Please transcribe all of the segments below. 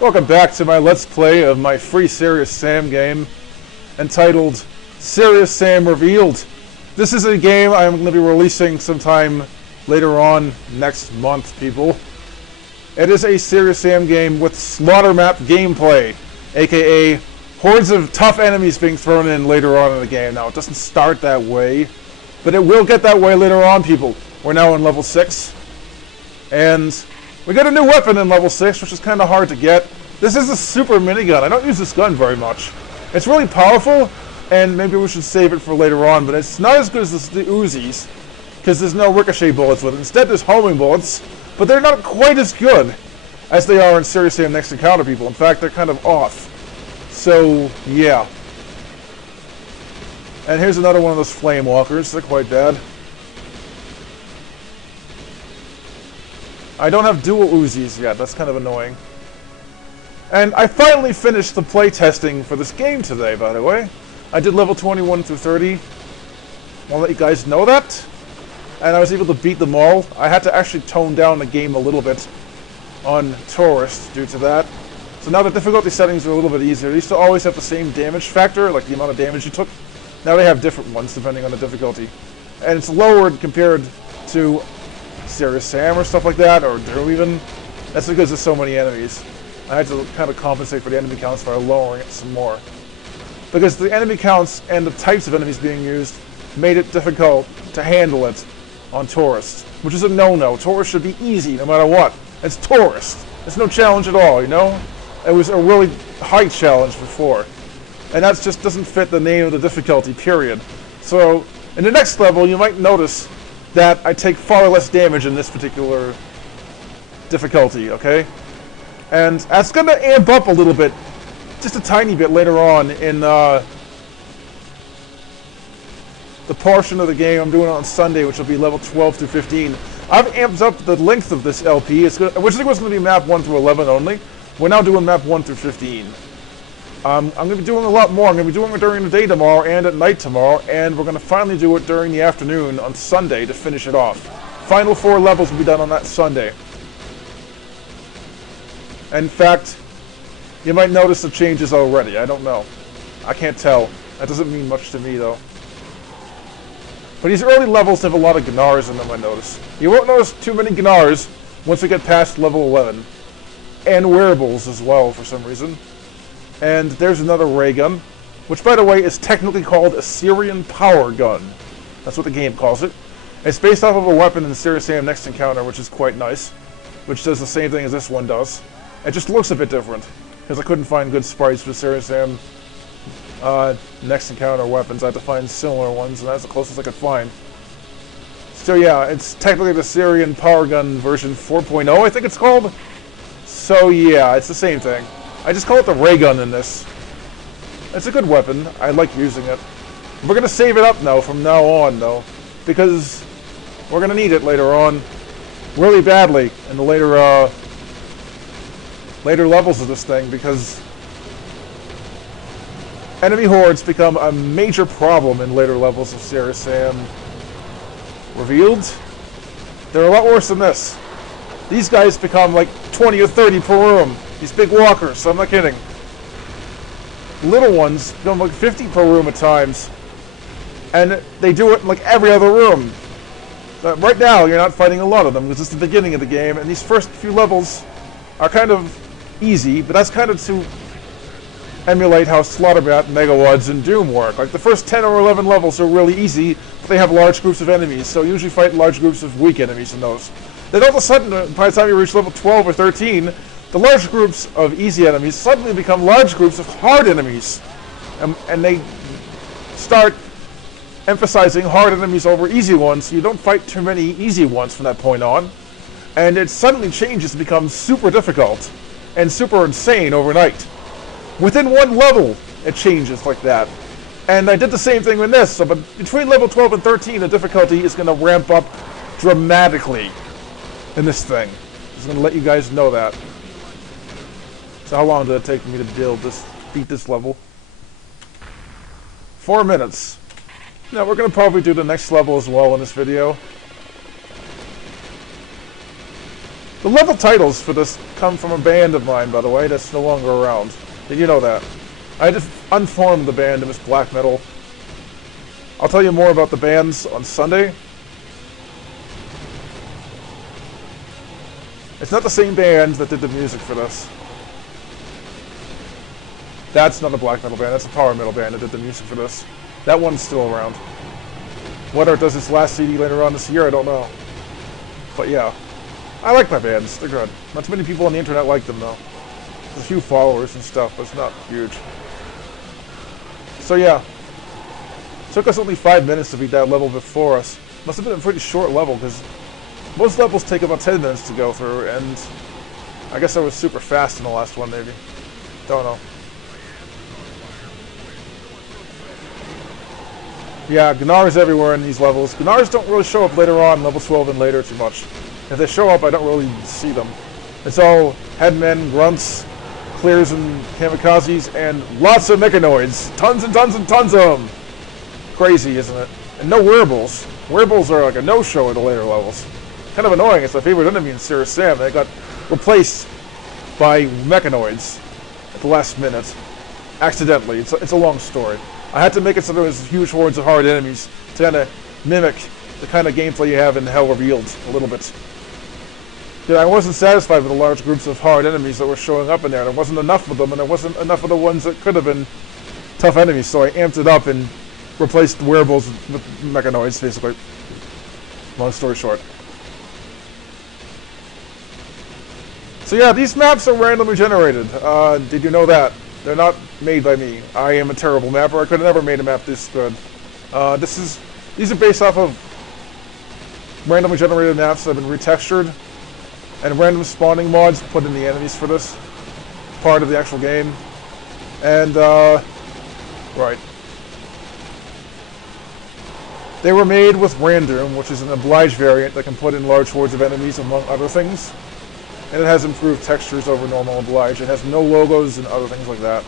Welcome back to my Let's Play of my free SeriousSam game entitled SeriousSam Revealed. This is a game I'm going to be releasing sometime later on next month, people. It is a SeriousSam game with Slaughtermap gameplay, aka hordes of tough enemies being thrown in later on in the game. Now, it doesn't start that way, but it will get that way later on, people. We're now on level 6, and we got a new weapon in level 6, which is kind of hard to get. This is a super minigun. I don't use this gun very much. It's really powerful, and maybe we should save it for later on, but it's not as good as the Uzis, because there's no ricochet bullets with it. Instead, there's homing bullets, but they're not quite as good as they are in SeriousSam Next Encounter, people. In fact, they're kind of off. So, yeah. And here's another one of those flame walkers. They're quite bad. I don't have dual Uzis yet. That's kind of annoying. And I finally finished the playtesting for this game today, by the way. I did level 21 through 30. I'll let you guys know that. And I was able to beat them all. I had to actually tone down the game a little bit on Tourist due to that. So now the difficulty settings are a little bit easier. They used to always have the same damage factor, like the amount of damage you took. Now they have different ones depending on the difficulty. And it's lowered compared to SeriousSam or stuff like that, or Doom even. That's because there's so many enemies. I had to kind of compensate for the enemy counts by lowering it some more. Because the enemy counts and the types of enemies being used made it difficult to handle it on Tourist, which is a no-no. Tourist should be easy no matter what. It's Tourist. It's no challenge at all, you know? It was a really high challenge before. And that just doesn't fit the name of the difficulty, period. So, in the next level, you might notice that I take far less damage in this particular difficulty, okay? And that's going to amp up a little bit, just a tiny bit later on in the portion of the game I'm doing on Sunday, which will be level 12 through 15. I've amped up the length of this LP, originally it was going to be map 1 through 11 only. We're now doing map 1 through 15. I'm going to be doing a lot more. I'm going to be doing it during the day tomorrow and at night tomorrow, and we're going to finally do it during the afternoon on Sunday to finish it off. Final 4 levels will be done on that Sunday. In fact, you might notice the changes already. I don't know. I can't tell. That doesn't mean much to me, though. But these early levels have a lot of Gnars in them, I notice. You won't notice too many Gnars once we get past level 11. And wearables as well, for some reason. And there's another ray gun, which, by the way, is technically called a Syrian power gun. That's what the game calls it. It's based off of a weapon in the SeriousSam Next Encounter, which is quite nice. Which does the same thing as this one does. It just looks a bit different, because I couldn't find good sprites for SeriousSam Next Encounter weapons. I had to find similar ones, and that's the closest I could find. So yeah, it's technically the Syrian power gun version 4.0, I think it's called. So yeah, it's the same thing. I just call it the ray gun in this. It's a good weapon. I like using it. We're going to save it up now from now on, though, because we're going to need it later on really badly in the later levels of this thing, because enemy hordes become a major problem in later levels of SeriousSam Revealed. They're a lot worse than this. These guys become like 20 or 30 per room. These big walkers, so I'm not kidding. Little ones become like 50 per room at times. And they do it in like every other room. But right now, you're not fighting a lot of them, because it's the beginning of the game, and these first few levels are kind of easy, but that's kind of to emulate how Slaughtermap, Megawads, and Doom work. Like the first 10 or 11 levels are really easy, but they have large groups of enemies, so you usually fight large groups of weak enemies in those. Then all of a sudden, by the time you reach level 12 or 13, the large groups of easy enemies suddenly become large groups of hard enemies. And they start emphasizing hard enemies over easy ones, so you don't fight too many easy ones from that point on. And it suddenly changes to become super difficult and super insane overnight. Within one level, it changes like that. And I did the same thing with this, so but between level 12 and 13, the difficulty is going to ramp up dramatically in this thing. Just going to let you guys know that. So how long did it take for me to beat this level? 4 minutes. Now we're going to probably do the next level as well in this video. The level titles for this come from a band of mine, by the way, that's no longer around. Did you know that? I just unformed the band of black metal. I'll tell you more about the bands on Sunday. It's not the same band that did the music for this. That's not a black metal band, that's a power metal band that did the music for this. That one's still around. Whether it does its last CD later on this year, I don't know. But yeah, I like my bands, they're good. Not too many people on the internet like them though. There's a few followers and stuff, but it's not huge. So yeah, took us only 5 minutes to beat that level before us. Must have been a pretty short level, because most levels take about 10 minutes to go through, and I guess I was super fast in the last one, maybe. Don't know. Yeah, Gnars everywhere in these levels. Gnars don't really show up later on, level 12 and later too much. If they show up, I don't really see them. It's all headmen, grunts, clears and kamikazes, and lots of mechanoids. Tons and tons and tons of them. Crazy, isn't it? And no werebles. Werebles are like a no-show at the later levels. Kind of annoying. It's my favorite enemy in Serious Sam. They got replaced by mechanoids at the last minute. Accidentally. It's a long story. I had to make it so there was huge hordes of hard enemies to kind of mimic the kind of gameplay you have in Hell Revealed a little bit. I wasn't satisfied with the large groups of hard enemies that were showing up in there. There wasn't enough of them, and there wasn't enough of the ones that could have been tough enemies, so I amped it up and replaced wearables with mechanoids, basically. Long story short. So yeah, these maps are randomly generated. Did you know that? They're not made by me. I am a terrible mapper. I could have never made a map this good. These are based off of randomly generated maps that have been retextured, and random spawning mods put in the enemies for this part of the actual game. And, right. They were made with Randoom, which is an Oblige variant that can put in large hordes of enemies, among other things. And it has improved textures over normal Oblige. It has no logos and other things like that.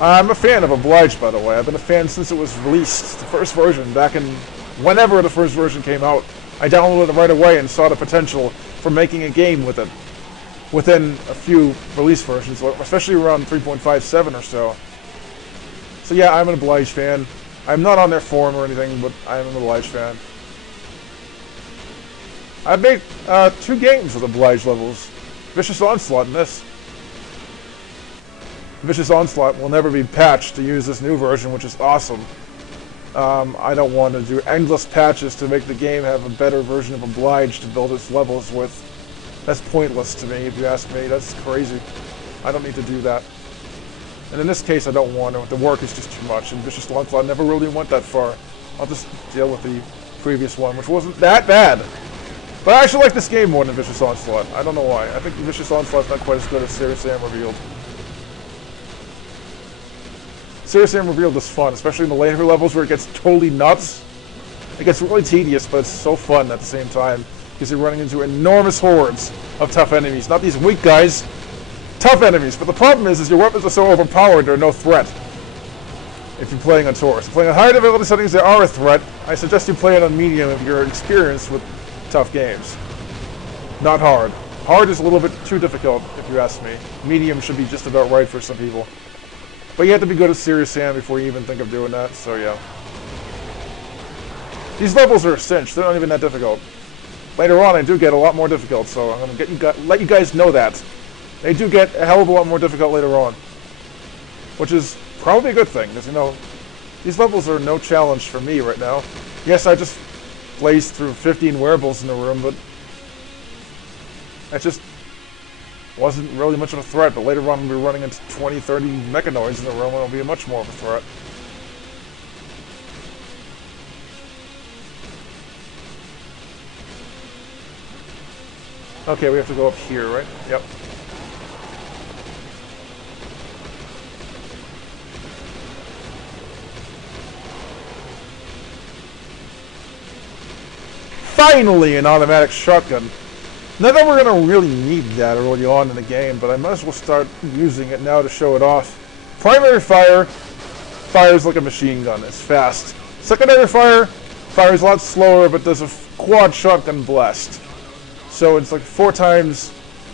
I'm a fan of Oblige, by the way. I've been a fan since it was released, the first version, back in whenever the first version came out. I downloaded it right away and saw the potential for making a game with it within a few release versions, especially around 3.57 or so. So yeah, I'm an Oblige fan. I'm not on their forum or anything, but I'm an Oblige fan. I've made 2 games with Oblige levels. Vicious Onslaught and this. Vicious Onslaught will never be patched to use this new version, which is awesome. I don't want to do endless patches to make the game have a better version of Oblige to build its levels with. That's pointless to me, if you ask me. That's crazy. I don't need to do that. And in this case, I don't want to. The work is just too much, and Vicious Onslaught never really went that far. I'll just deal with the previous one, which wasn't that bad. But I actually like this game more than Vicious Onslaught. I don't know why. I think Vicious Onslaught's not quite as good as SeriousSam Revealed. SeriousSam Revealed is fun, especially in the later levels where it gets totally nuts. It gets really tedious, but it's so fun at the same time, because you're running into enormous hordes of tough enemies. Not these weak guys, tough enemies. But the problem is your weapons are so overpowered, they're no threat if you're playing on Taurus. If you're playing on higher difficulty settings, they are a threat. I suggest you play it on medium if you're experienced with tough games. Not hard. Hard is a little bit too difficult, if you ask me. Medium should be just about right for some people. But you have to be good at Serious Sam before you even think of doing that, so yeah. These levels are a cinch. They're not even that difficult. Later on, I do get a lot more difficult, so I'm going to let you guys know that. They do get a hell of a lot more difficult later on. Which is probably a good thing, because, you know, these levels are no challenge for me right now. Yes, I just blazed through 15 wearables in the room, but that just wasn't really much of a threat. But later on, we'll be running into 20, 30 mechanoids in the room, and it'll be much more of a threat. Okay, we have to go up here, right? Yep. Finally, an automatic shotgun. Not that we're going to really need that early on in the game, but I might as well start using it now to show it off. Primary fire fires like a machine gun. It's fast. Secondary fire Fires a lot slower, but does a quad shotgun blast. So it's like 4 times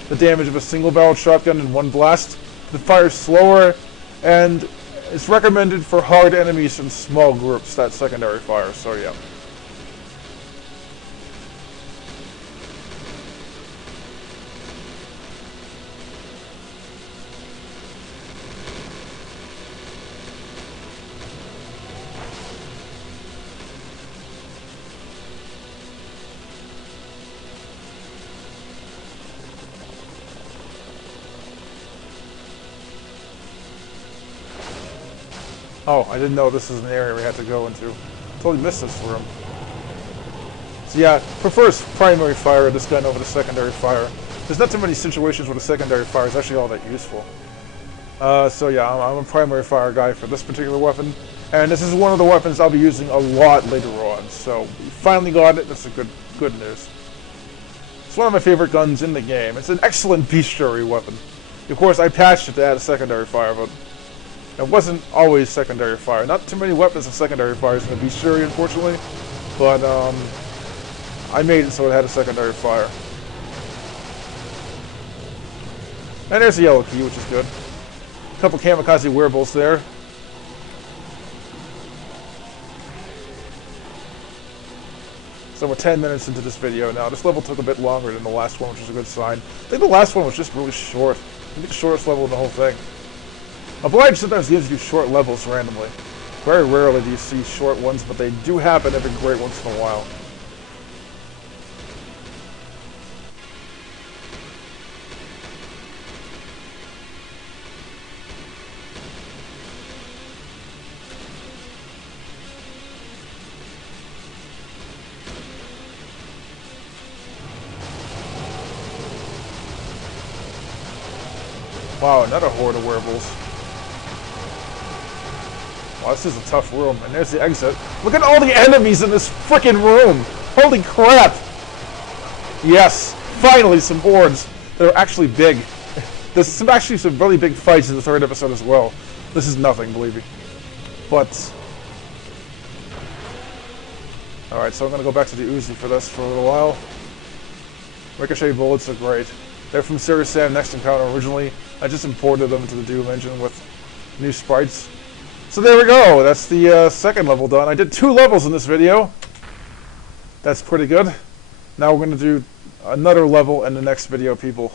the damage of a single-barreled shotgun in one blast. It fires slower, and it's recommended for hard enemies in small groups, that secondary fire, so yeah. Oh, I didn't know this is an area we had to go into. Totally missed this room. So yeah, prefers primary fire, this gun, over the secondary fire. There's not too many situations where the secondary fire is actually all that useful. So yeah, I'm a primary fire guy for this particular weapon. And this is one of the weapons I'll be using a lot later on. So, we finally got it. That's a good news. It's one of my favorite guns in the game. It's an excellent beastiary weapon. Of course, I patched it to add a secondary fire, but it wasn't always secondary fire. Not too many weapons have secondary fires in the beastiary, unfortunately. But I made it so it had a secondary fire. And there's a yellow key, which is good. A couple kamikaze wearables there. So we're 10 minutes into this video now. This level took a bit longer than the last one, which is a good sign. I think the last one was just really short. I think the shortest level in the whole thing. Oblige sometimes gives you short levels randomly. Very rarely do you see short ones, but they do happen every great once in a while. Wow, another horde of werewolves. Wow, this is a tough room. And there's the exit. Look at all the enemies in this frickin' room! Holy crap! Yes, finally some hordes that are actually big. There's actually some really big fights in the 3rd episode as well. This is nothing, believe me. But... Alright, so I'm gonna go back to the Uzi for this for a little while. Ricochet bullets are great. They're from SeriousSam Next Encounter originally. I just imported them into the Doom engine with new sprites. So there we go. That's the 2nd level done. I did 2 levels in this video. That's pretty good. Now we're going to do another level in the next video, people.